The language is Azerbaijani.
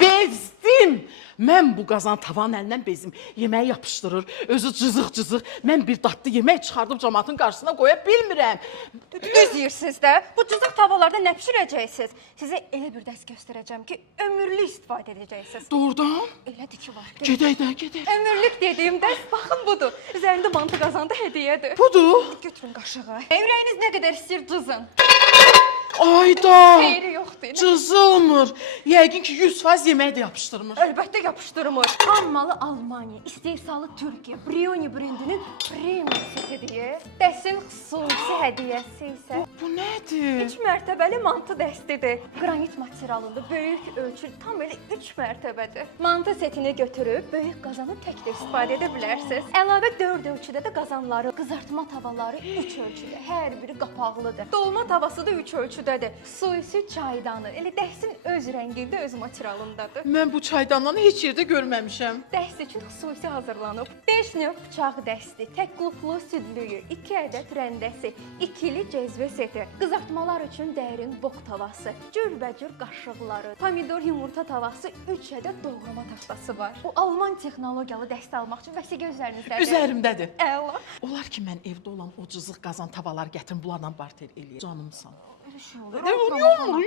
Bezdim. Mən bu qazan tavanın əlindən bezdim. Yeməyi yapışdırır, özü cızıq-cızıq. Mən bir dadlı yemək çıxardıb camaatın qarşısına qoya bilmirəm. Düz yeyirsiniz də. Bu cızıq tavallarda nə bişirəcəksiniz? Sizə elə bir dərs göstərəcəm ki, ömürlük istifadə edəcəksiniz. Doğrudan? Elədir ki, var. Gedək də, gedək. Ömürlük dediyim dərs baxın budur. Üzərində mantı qazanda hədiyyədir. Budur. Götürün qaşığı. Ürəyiniz nə qədər istəyir cızın. Ayda. Xeyri yoxdur. Cızılmır. Yəqin ki 100% yeməyi də yapışdırmır. Əlbəttə yapışdırmır. Hammalı Almaniya, istehsalı Türkiyə, Brioni brendinin premium setidir. Dəstin xüsusi hədiyyəsi isə Bu nədir? 3 mərtəbəli mantı dəstidir. Qranit materialında böyük ölçü tam elə 3 mərtəbədir. Mantı setini götürüb böyük qazanı tək də istifadə edə bilərsiniz. Əlavə 4 ölçüdə də qazanları, qızartma tavaları 3 ölçüdə, hər biri qapaqlıdır. Dolma tavası da 3 ölçüdədir. Suisi çaydanı, elə dəstin öz rəngində, öz materialındadır. Mən bu çaydanları heç yerdə görməmişəm. Dəst üçün xüsusi hazırlanıb. 5 növ bıçaq dəsti, tək qulplu südlüyü, 2 ədəd rəndəsi, ikili cezvə seti, qızartmalar üçün dərin bok tavası, cürbəcür qaşıqları, pomidor yumurta tavası, 3 ədəd doğrama taxtası var. Bu Alman texnologiyalı dəsti almaq üçün vəsiqə üzərinizdədir. Üzərimdədir. Əla. Olar ki mən evdə olan o cızıq qazan tavalar gətirim, bunlarla barter eləyim. Canımsan. Öyle şey olur. Niyə olmur?